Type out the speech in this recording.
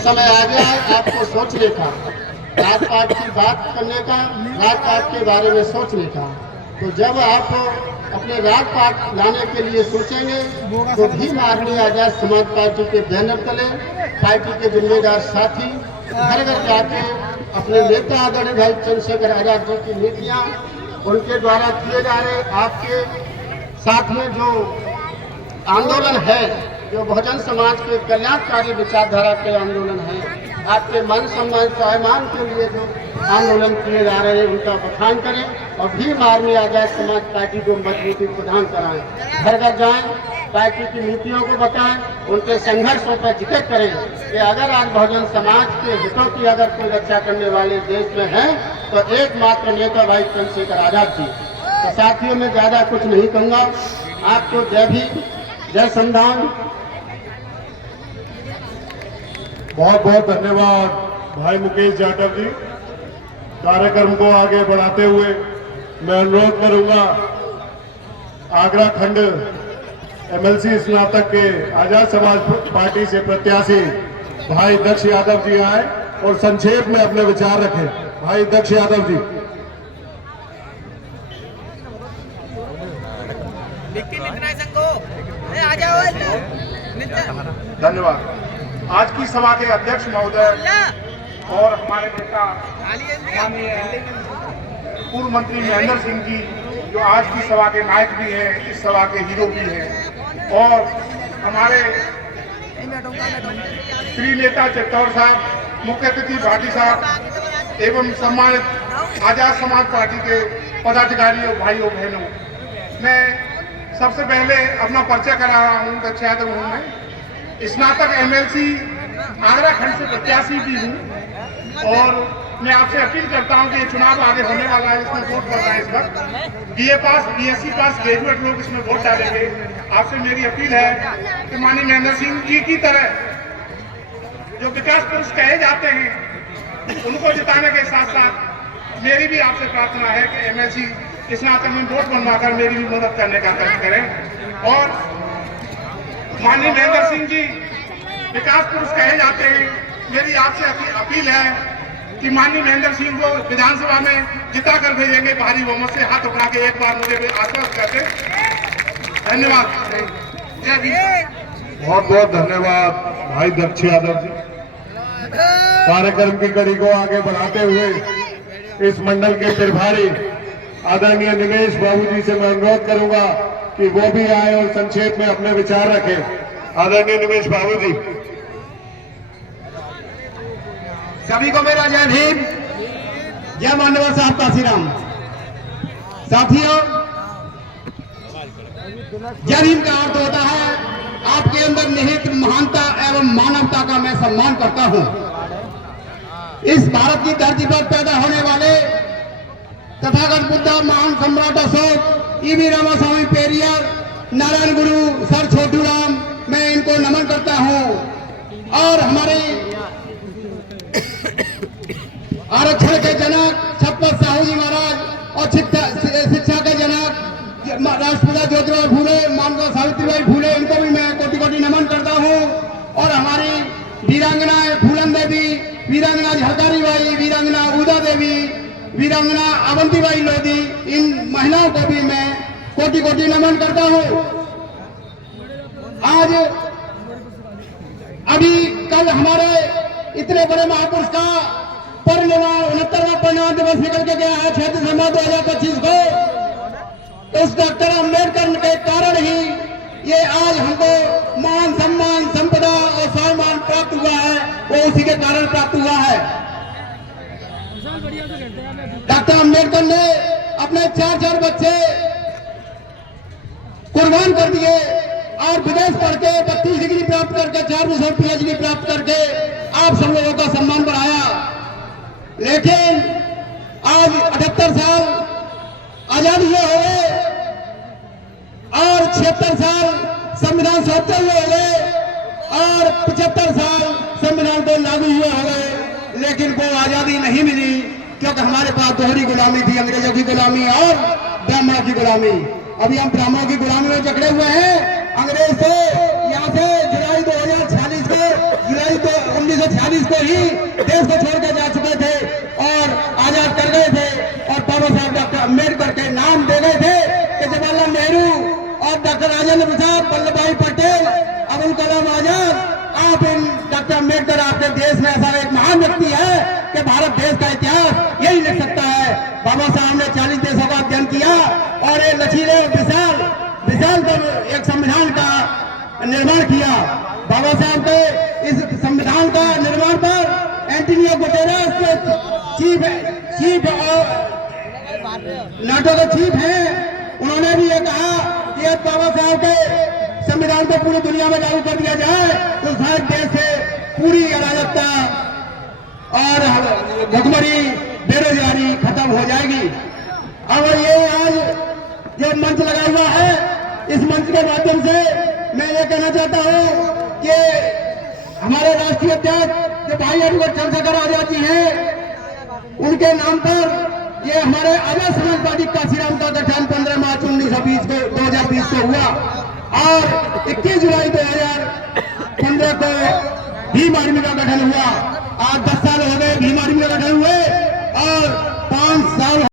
समय आ गया है आपको सोचने का, जात पात की बात करने का, जात पात के बारे में सोचने का। तो जब आप अपने जात पात लाने के लिए सोचेंगे तो भीम आर्मी आजाद समाज पार्टी के बैनर तले पार्टी के जिम्मेदार साथी घर घर जाके अपने नेता आदरणीय भाई चंद्रशेखर आजाद जी की नीतियाँ उनके द्वारा किए जा रहे आपके साथ में जो आंदोलन है, जो बहुजन समाज के कल्याणकारी विचारधारा के आंदोलन है, आपके मन सम्मान स्वाभिमान के लिए जो आंदोलन किए जा रहे हैं उनका बखान करें और भीम आर्मी आजाद समाज पार्टी को मजबूती प्रदान कराएं। घर घर जाएं, पार्टी की नीतियों को बताएं, उनके संघर्षों पर जिक्र करें कि अगर आज बहुजन समाज के हितों की अगर कोई रक्षा करने वाले देश में हैं तो एकमात्र नेता भाई चंद्रशेखर आजाद जी। तो साथियों में ज्यादा कुछ नहीं कहूँगा। आपको जय भीम, जय संविधान। बहुत बहुत धन्यवाद भाई मुकेश जाटव जी। कार्यक्रम को आगे बढ़ाते हुए मैं अनुरोध करूंगा आगरा खंड एमएलसी स्नातक के आजाद समाज पार्टी से प्रत्याशी भाई दक्ष यादव जी आए और संक्षेप में अपने विचार रखें। भाई दक्ष यादव जी। धन्यवाद। आज की सभा के अध्यक्ष महोदय और हमारे नेता माननीय पूर्व मंत्री महेंद्र सिंह जी जो आज की सभा के नायक भी हैं, इस सभा के हीरो भी हैं, और हमारे श्री नेता चित्तौड़ साहब, मुख्य अतिथि भाटी साहब एवं सम्मानित आजाद समाज पार्टी के पदाधिकारी और भाइयों बहनों, मैं सबसे पहले अपना परिचय करा रहा हूँ। दक्ष यादव हूँ मैं, स्नातक एमएलसी आगरा खंड से प्रत्याशी भी हूँ और मैं आपसे अपील करता हूँ कि ये चुनाव आगे होने वाला है, इसमें वोट करना है। इस वक्त बीए पास, बीएससी पास ग्रेजुएट लोग इसमें वोट डालेंगे। आपसे मेरी अपील है कि माननीय महेंद्र सिंह जी की तरह जो विकास पुरुष कहे जाते हैं उनको जिताने के साथ साथ मेरी भी आपसे प्रार्थना है कि एमएलसी स्नातक में वोट बनवाकर मेरी भी मदद करने का प्रयास करें। और माननीय महेंद्र सिंह जी विकास पुरुष कहे जाते हैं, मेरी आपसे अपील है कि माननीय महेंद्र सिंह को विधानसभा में जिता कर भेजेंगे भारी बहुमत से। हाथ उठा के एक बार मुझे आश्वस्त करते। धन्यवाद। जय भीम। बहुत बहुत धन्यवाद भाई दक्ष यादव जी। कार्यक्रम की कड़ी को आगे बढ़ाते हुए इस मंडल के प्रभारी आदरणीय निमेश बाबू जी से मैं अनुरोध करूंगा कि वो भी आए और संक्षेप में अपने विचार रखें। आदरणीय निमेश बाबू जी। सभी को मेरा जय भीम, जय मान्यवर साहब काशीराम। साथियों, जय भीम का अर्थ होता है आपके अंदर निहित महानता एवं मानवता का मैं सम्मान करता हूं। इस भारत की धरती पर पैदा होने वाले तथागत बुद्ध, महान सम्राट अशोक, ईवी रामास्वामी पेरियर, नारायण गुरु, सर छोटू राम, मैं इनको नमन करता हूं। और हमारे आरक्षण के जनक छत्रपति साहू जी महाराज और शिक्षा के जनक राष्ट्रपिता ज्योतिबा फूले, मानव सावित्रीबाई फूले, इनको भी मैं कोटि कोटि नमन करता हूं। और हमारी वीरांगना फूलन देवी, वीरांगना झलकारी बाई, वीरांगना उदा देवी, वीरांगना अवंतीबाई लोधी, इन महिलाओं को भी मैं कोटि कोटि नमन करता हूं। आज अभी कल हमारे इतने बड़े महापुरुष का परिनिर्वाण 69वां परिनिर्वाण दिवस निकल के गया है 6 दिसंबर 2025 को। उस डॉक्टर अम्बेडकर के कारण ही ये आज हमको मान सम्मान संपदा और सम्मान प्राप्त हुआ है, वो उसी के कारण प्राप्त हुआ है। डॉक्टर अम्बेडकर ने अपने 4 बच्चे कुर्बान कर दिए और विदेश पढ़ के 32 डिग्री प्राप्त करके 4 विषय पीएचडी प्राप्त करके आप सब लोगों का सम्मान बढ़ाया। लेकिन आज 78 साल आजादी हुए हो गए और 76 साल संविधान सौंपते हुए हो गए और 75 साल संविधान को लागू हुए हो गए, लेकिन वो आजादी नहीं मिली क्योंकि हमारे पास दोहरी गुलामी थी, अंग्रेजों की गुलामी और ब्राह्मणों की गुलामी। अभी हम ब्राह्मणों की गुलामी में जकड़े हुए हैं। अंग्रेज से यहाँ से जुलाई 2046 के जुलाई 1946 को ही देश को छोड़ के जा चुके थे और आजाद कर गए थे और बाबा साहब डॉक्टर अम्बेडकर के नाम दे गए थे कि जवाहरलाल नेहरू और डॉक्टर राजेंद्र प्रसाद, वल्लभ भाई पटेल, अबुल कलाम आजाद, आप इन डॉक्टर अम्बेडकर आपके देश में ऐसा एक महान व्यक्ति है कि भारत देश का इतिहास यही लिख सकता है। बाबा साहब ने 40 देशों का अध्ययन किया और एक लचीले विशाल एक संविधान का निर्माण किया। बाबा साहब के इस संविधान का निर्माण पर एंटोनियो गुटेरेस के चीफ नाटो के चीफ हैं, उन्होंने भी ये कहा कि अब बाबा साहब के संविधान को पूरी दुनिया में लागू कर दिया जाए तो शायद देश से पूरी अराजकता और भुखमरी, बेरोजगारी खत्म हो जाएगी। अब ये आज जो मंच लगा हुआ है, इस मंच के माध्यम से मैं ये कहना चाहता हूँ कि हमारे राष्ट्रीय अध्यक्ष जो भाई एडवोकेट चंद्रशेखर आजाद जी हैं, उनके नाम पर ये हमारे आजाद समाज पार्टी काशीराम का गठन 15 मार्च 2020 को हुआ और 21 जुलाई 2015 को भीम आर्मी का गठन हुआ। आज 10 साल हो गए भीम आर्मी का गठन हुए और 5 साल